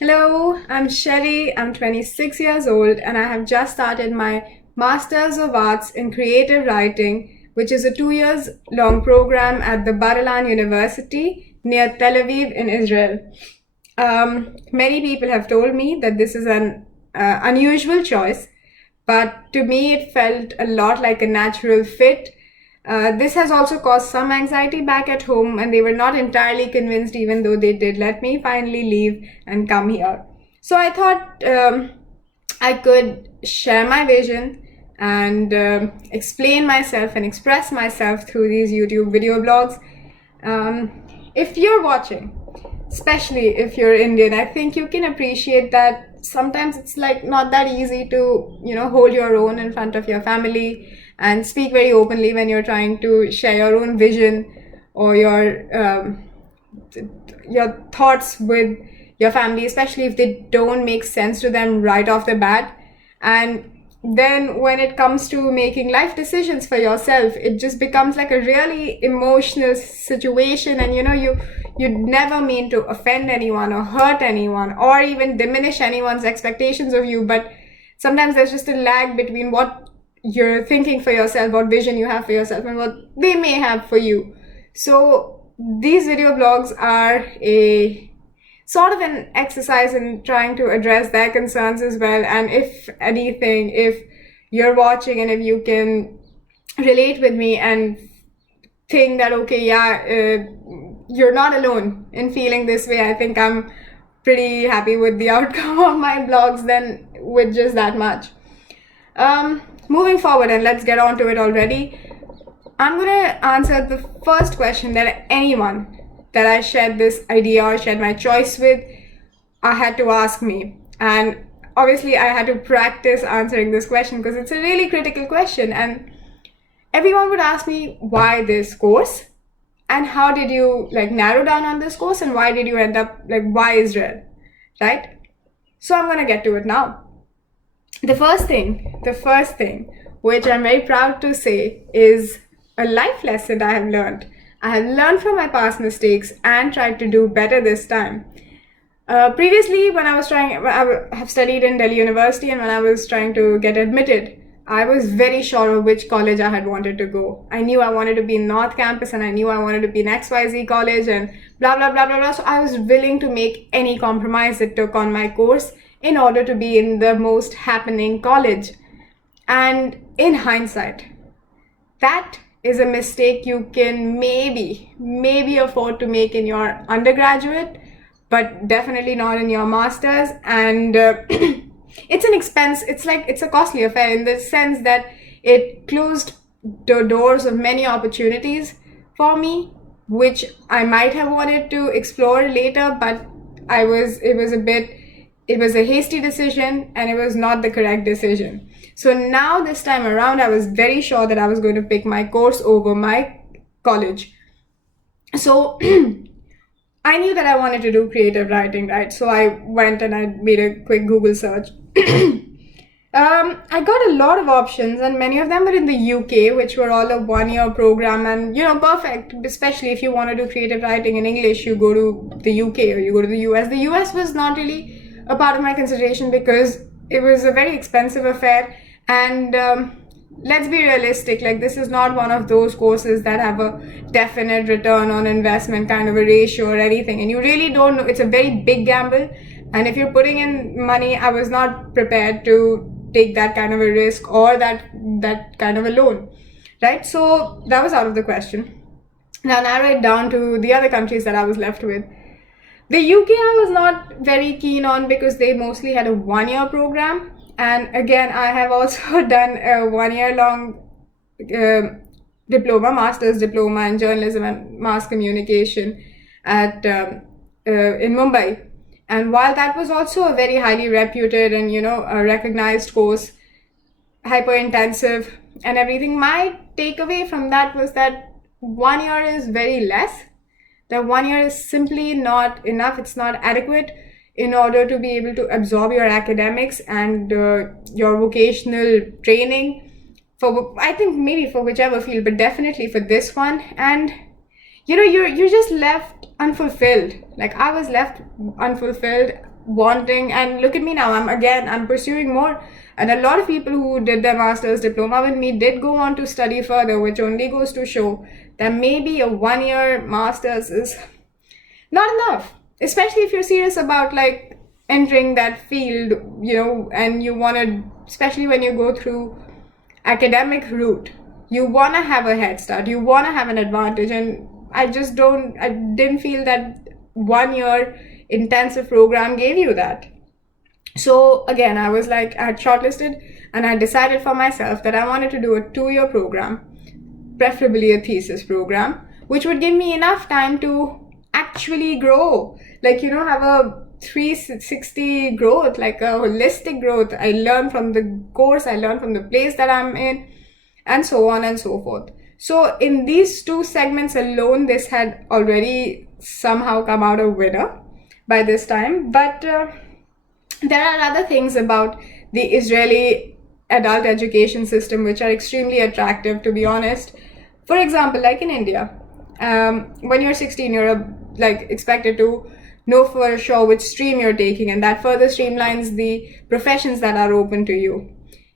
Hello, I'm Shelly. I'm 26 years old and I have just started my Masters of Arts in Creative Writing, which is a 2 years long program at the Bar-Ilan University near Tel Aviv in Israel. Many people have told me that this is an unusual choice, but to me it felt a lot like a natural fit. This has also caused some anxiety back at home, and they were not entirely convinced, even though they did let me finally leave and come here. So I thought I could share my vision and explain myself and express myself through these YouTube video blogs. If you're watching, especially if you're Indian, I think you can appreciate that sometimes it's like not that easy to, hold your own in front of your family and speak very openly when you're trying to share your own vision or your thoughts with your family, especially if they don't make sense to them right off the bat. And then when it comes to making life decisions for yourself, it just becomes like a really emotional situation, and you never mean to offend anyone or hurt anyone or even diminish anyone's expectations of you, but sometimes there's just a lag between what you're thinking for yourself, what vision you have for yourself, and what they may have for you. So these video blogs are a sort of an exercise in trying to address their concerns as well. And if anything, if you're watching and if you can relate with me and think that, okay, yeah, you're not alone in feeling this way, I think I'm pretty happy with the outcome of my blogs then with just that much. Moving forward, and let's get on to it already, I'm going to answer the first question that anyone that I shared this idea or shared my choice with, I had to ask me. And obviously I had to practice answering this question because it's a really critical question. And everyone would ask me, why this course? And how did you narrow down on this course? And why did you end up, why Israel? Right? So I'm going to get to it now. The first thing, which I'm very proud to say, is a life lesson I have learned. I have learned from my past mistakes and tried to do better this time. Previously, I have studied in Delhi University, and when I was trying to get admitted, I was very sure of which college I had wanted to go. I knew I wanted to be in North Campus, and I knew I wanted to be in XYZ college and blah, blah, blah, blah, blah. So I was willing to make any compromise it took on my course in order to be in the most happening college. And in hindsight, that is a mistake you can maybe afford to make in your undergraduate, but definitely not in your master's. And it's an expense. It's a costly affair in the sense that it closed the doors of many opportunities for me, which I might have wanted to explore later, but it was a hasty decision and it was not the correct decision. So now this time around, I was very sure that I was going to pick my course over my college. So I knew that I wanted to do creative writing, right? So I went and I made a quick Google search. I got a lot of options, and many of them were in the UK, which were all a 1-year program, and perfect, especially if you want to do creative writing in English, you go to the UK or you go to the US. The US was not really a part of my consideration because it was a very expensive affair, and let's be realistic, this is not one of those courses that have a definite return on investment kind of a ratio or anything, and you really don't know. It's a very big gamble, and if you're putting in money, I was not prepared to take that kind of a risk or that kind of a loan, right? So that was out of the question. Now narrow it down to the other countries that I was left with. The UK I was not very keen on because they mostly had a 1-year program. And again, I have also done a 1-year long master's diploma in journalism and mass communication in Mumbai. And while that was also a very highly reputed and, a recognized course, hyper intensive and everything, my takeaway from that was that 1 year is very less. That 1 year is simply not enough. It's not adequate in order to be able to absorb your academics and your vocational training for, I think, maybe for whichever field, but definitely for this one. And you're just left unfulfilled. I was left unfulfilled. wanting, and look at me now, I'm pursuing more. And a lot of people who did their master's diploma with me did go on to study further, which only goes to show that maybe a 1-year master's is not enough, especially if you're serious about like entering that field, and you want to, especially when you go through academic route, you want to have a head start, you want to have an advantage. And I didn't feel that 1-year intensive program gave you that. So again, I had shortlisted, and I decided for myself that I wanted to do a 2-year program, preferably a thesis program, which would give me enough time to actually grow, have a 360 growth, like a holistic growth. I learn from the course, I learn from the place that I'm in, and so on and so forth. So in these 2 segments alone, this had already somehow come out a winner by this time. But there are other things about the Israeli adult education system which are extremely attractive, to be honest. For example, like in India, when you're 16, you're expected to know for sure which stream you're taking, and that further streamlines the professions that are open to you.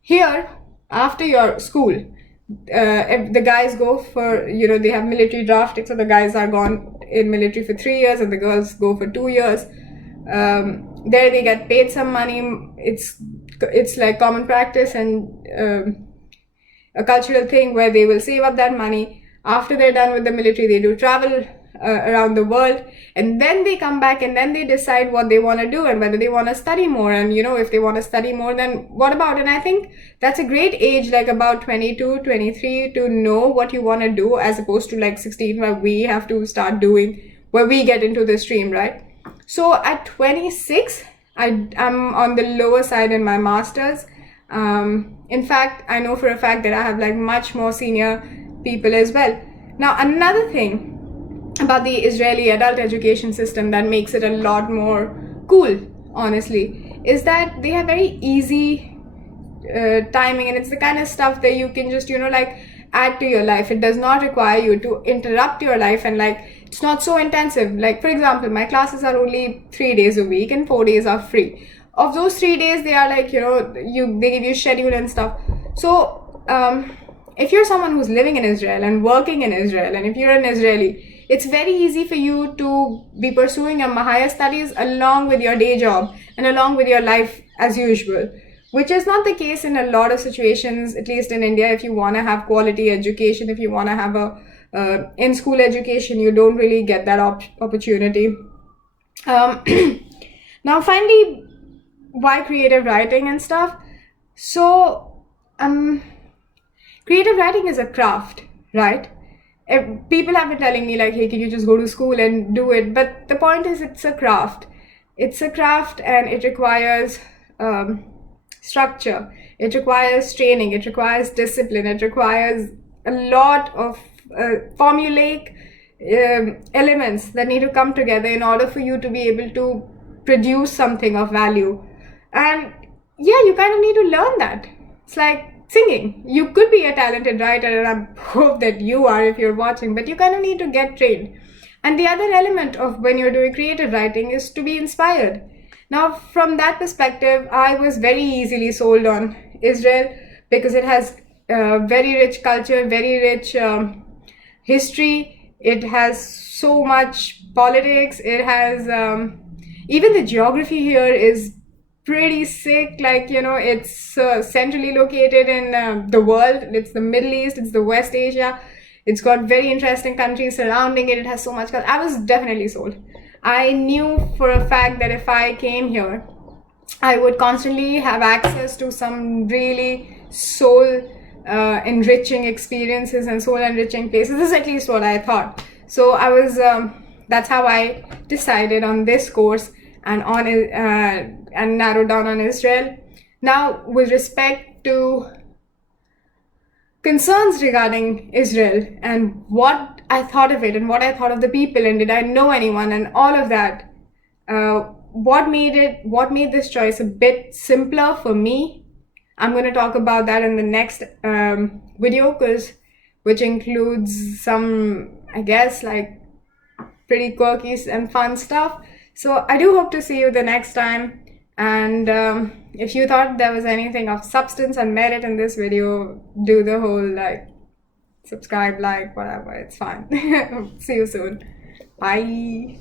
Here, after your school, if the guys go for, they have military drafting, so the guys are gone in military for 3 years and the girls go for 2 years. There they get paid some money. It's like common practice and a cultural thing where they will save up that money. After they're done with the military, they do travel around the world, and then they come back and then they decide what they want to do and whether they want to study more. And if they want to study more, then what about? And I think that's a great age, like about 22, 23, to know what you want to do, as opposed to 16, where we have to start doing, where we get into the stream, right? So at 26, I'm on the lower side in my master's. In fact, I know for a fact that I have much more senior people as well. Now, another thing about the Israeli adult education system that makes it a lot more cool, honestly, is that they have very easy timing, and it's the kind of stuff that you can just add to your life. It does not require you to interrupt your life, and it's not so intensive. For example, my classes are only 3 days a week and 4 days are free. Of those 3 days, they are they give you schedule and stuff. So if you're someone who's living in Israel and working in Israel, and if you're an Israeli, it's very easy for you to be pursuing your higher studies along with your day job and along with your life as usual, which is not the case in a lot of situations, at least in India. If you want to have quality education, if you want to have a in-school education, you don't really get that opportunity. Now, finally, why creative writing and stuff? So, creative writing is a craft, right? People have been telling me hey, can you just go to school and do it? But the point is, it's a craft. It's a craft, and it requires structure. It requires training. It requires discipline. It requires a lot of formulaic elements that need to come together in order for you to be able to produce something of value. And yeah, you kind of need to learn that. It's like singing. You could be a talented writer, and I hope that you are if you're watching, but you kind of need to get trained. And the other element of when you're doing creative writing is to be inspired. Now, from that perspective, I was very easily sold on Israel because it has very rich culture, very rich history. It has so much politics. It has even the geography here is pretty sick. It's centrally located in the world. It's the Middle East, it's the West Asia. It's got very interesting countries surrounding it. It has so much. I was definitely sold. I knew for a fact that if I came here, I would constantly have access to some really soul enriching experiences and soul enriching places. This is at least what I thought. So I was that's how I decided on this course and on and narrowed down on Israel. Now, with respect to concerns regarding Israel and what I thought of it and what I thought of the people and did I know anyone and all of that, what made this choice a bit simpler for me, I'm going to talk about that in the next video, which includes some, I guess, pretty quirky and fun stuff. So I do hope to see you the next time. And if you thought there was anything of substance and merit in this video, do the whole like subscribe, like, whatever. It's fine. See you soon. Bye.